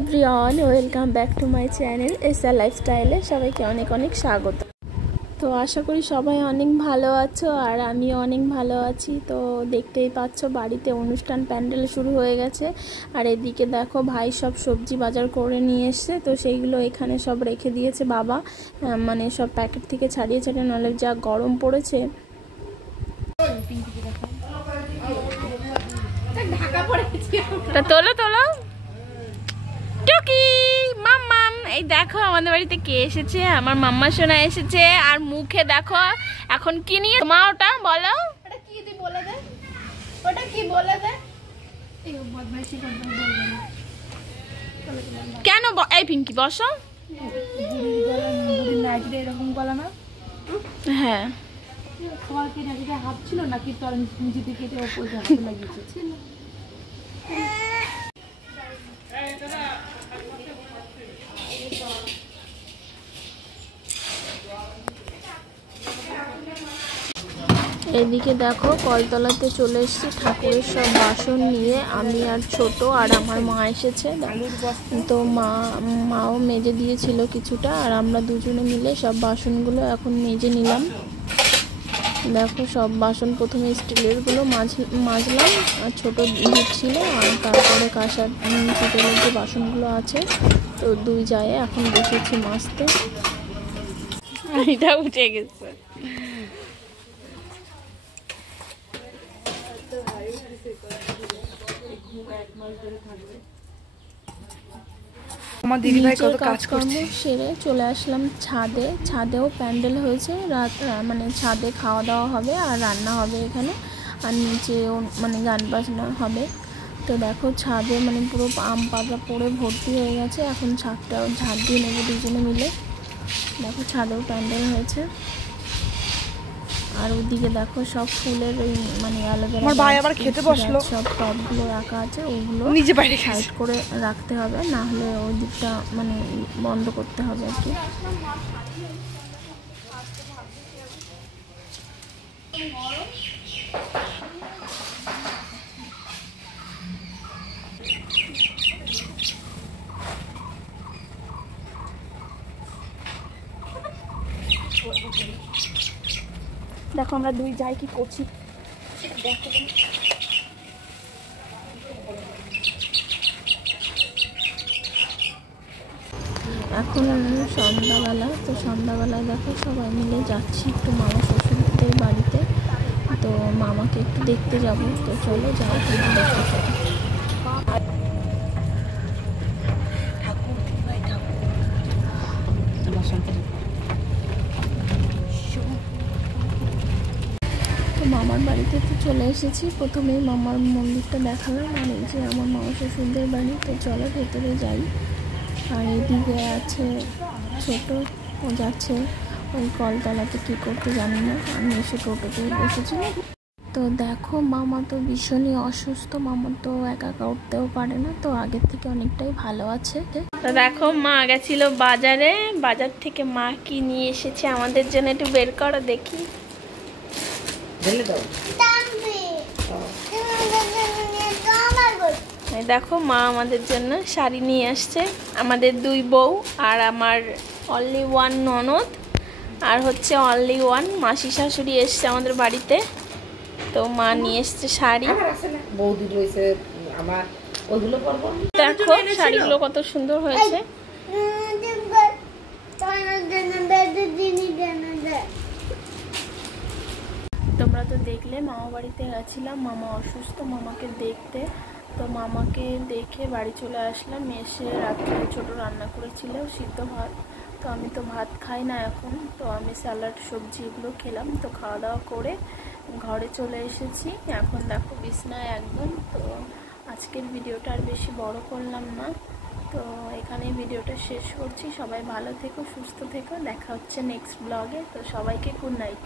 Everyone, welcome back to my channel SR লাইফস্টাইলে সবাইকে অনেক অনেক স্বাগত। তো আশা করি সবাই অনেক ভালো আছো আর আমিও অনেক ভালো আছি। তো দেখতেই পাচ্ছ বাড়িতে অনুষ্ঠান প্যান্ডেল শুরু হয়ে গেছে। আর এদিকে দেখো ভাই সব সবজি বাজার করে নিয়ে এসছে, তো সেইগুলো এখানে সব রেখে দিয়েছে বাবা, মানে সব প্যাকেট থেকে ছাড়িয়ে ছাড়িয়ে, নাহলে যা গরম পড়েছে। তোলো তোলো টুকি মাম্মাম, এই দেখো আমাদের বাড়িতে কে এসেছে, আমার মাম্মা সোনা এসেছে। আর মুখে দেখো এখন কি নিয়ে, মা ওটা বলো, ওটা কি তুই বলে দে, ওটা কি বলে দে। কেন এই পিঙ্কি বসো। এরকম গলা না, হ্যাঁ তোমার কি নাকিটা হাত ছিল নাকি তোর নিজে থেকে এটা উপর লাগিয়েছে ছিল। এদিকে দেখো কলতলাতে চলে এসেছি ঠাকুরের সব বাসন নিয়ে, আমি আর ছোট আর আমার মা এসেছে। তো মাও মেজে দিয়েছিল কিছুটা, আর আমরা দুজনে মিলে সব বাসনগুলো এখন মেজে নিলাম। দেখো সব বাসন প্রথমে স্টিলেরগুলো মাজলাম, আর ছোটো ছিল, আর তারপরে কাঁসার পিতলের যে বাসনগুলো আছে, তো দুই জায়গায় এখন বসেছি মাজতে। এটা উঠে গেছে। কাজকর্ম সেরে চলে আসলাম ছাদে। ছাদেও প্যান্ডেল হয়েছে, রাত মানে ছাদে খাওয়া দাওয়া হবে আর রান্না হবে এখানে, আর নিচেও মানে গান বাজনা হবে। তো দেখো ছাদে মানে পুরো আম পাতা পড়ে ভর্তি হয়ে গেছে, এখন ছাদটাও ঝাড় দিয়ে নেবো দুজনে মিলে। দেখো ছাদেও প্যান্ডেল হয়েছে। আর ওদিকে দেখো সব ফুলের ওই মানে অ্যালোভেরা সব টবগুলো রাখা আছে, ওগুলো সাইড করে রাখতে হবে, না হলে ওই দিকটা মানে বন্ধ করতে হবে আর কি। দেখো আমরা দুই যাই কি করছি, এখন সন্ধ্যাবেলা। তো সন্ধ্যাবেলায় দেখো সবাই মিলে যাচ্ছি একটু মামা শ্বশুরদের বাড়িতে, তো মামাকে একটু দেখতে যাব। তো চলো যাওয়া একটু দেখতে চাই। তো মামার বাড়িতে তো চলে এসেছি, প্রথমেই মামার মন্দিরটা দেখালাম, আর এই যে আমার মামা শ্বশুরদের বাড়ি। তো চলো ভেতরে যাই। আর এদিকে আছে ছোট, ও যাচ্ছে ওই কলতলাতে কী করতে জানি না, আমি এসে টোটোতেই বসেছিলাম। তো দেখো মামা তো ভীষণই অসুস্থ, মামা তো একা একা উঠতেও পারে না, তো আগের থেকে অনেকটাই ভালো আছে। তো দেখো মা গেছিল বাজারে, বাজার থেকে মা কি নিয়ে এসেছে আমাদের জন্য একটু বের করো দেখি। দেখো মা আমাদের জন্য শাড়ি নিয়ে আসছে, আমাদের দুই বউ আর আমার অনলি ওয়ান ননদ, আর হচ্ছে অনলি ওয়ান মাসি শাশুড়ি এসছে আমাদের বাড়িতে। তো মা নিয়ে এসছে শাড়ি, দেখো শাড়িগুলো কত সুন্দর হয়েছে। তোমরা তো দেখলে মামা বাড়িতে গেছিলাম, মামা অসুস্থ, মামাকে দেখতে। তো মামাকে দেখে বাড়ি চলে আসলাম, এসে রাত্রে ছোট রান্না করেছিল সিদ্ধ ভাত। তো আমি তো ভাত খাই না এখন, তো আমি স্যালাড সবজি এগুলো খেলাম। তো খাওয়া দাওয়া করে ঘরে চলে এসেছি, এখন দেখো বিছনায় একদম। তো আজকের ভিডিওটা আর বেশি বড় করলাম না, তো এখানেই ভিডিওটা শেষ করছি। সবাই ভালো থেকো, সুস্থ থেকো, দেখা হচ্ছে নেক্সট ব্লগে। তো সবাইকে গুড নাইট।